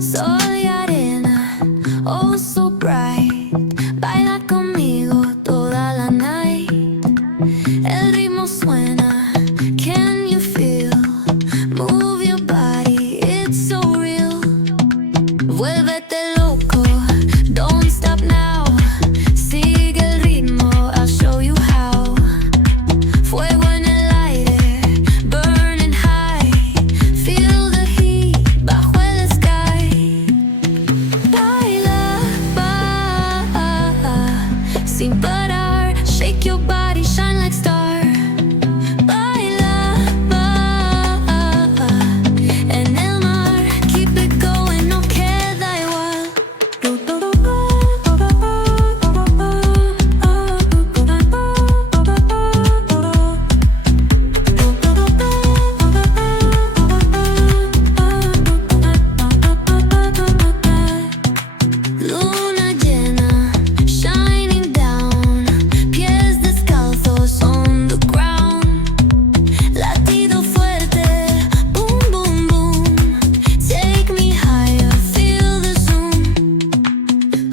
Soy arena, oh so bright. Baila conmigo toda la night. El ritmo suena, can you feel? Move your body, it's so real. Vuélvete loco, don't stop now. Sigue el ritmo, I'll show you how. Fuego en el aire, burning high. Feel the heat bajo el sky. Baila, sin parar. Shake your body, shine like star. Baila, en el mar. Keep it going, no queda igual. Luna llena, shining down. Pies descalzos on the ground. Latido fuerte, boom, boom, boom. Take me higher, feel the zoom.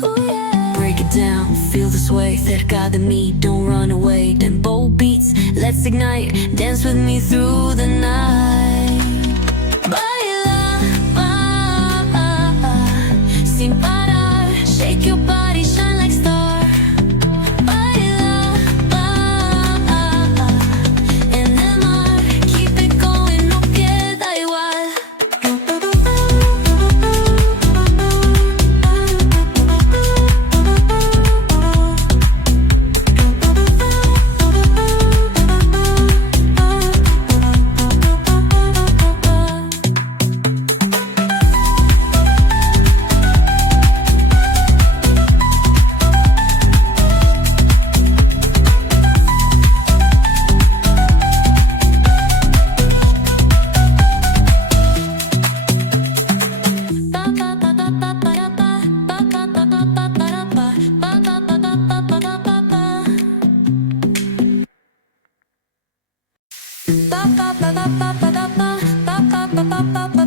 Ooh, yeah. Break it down, feel the sway. Cerca de mí, don't run away. Tempo beats, let's ignite. Dance with me through the night. Baila, sin parar. Shake your body, shine like star. Baila, en el mar. Keep it going, no queda igual. Ba ba ba ba ba ba ba ba ba ba ba ba ba.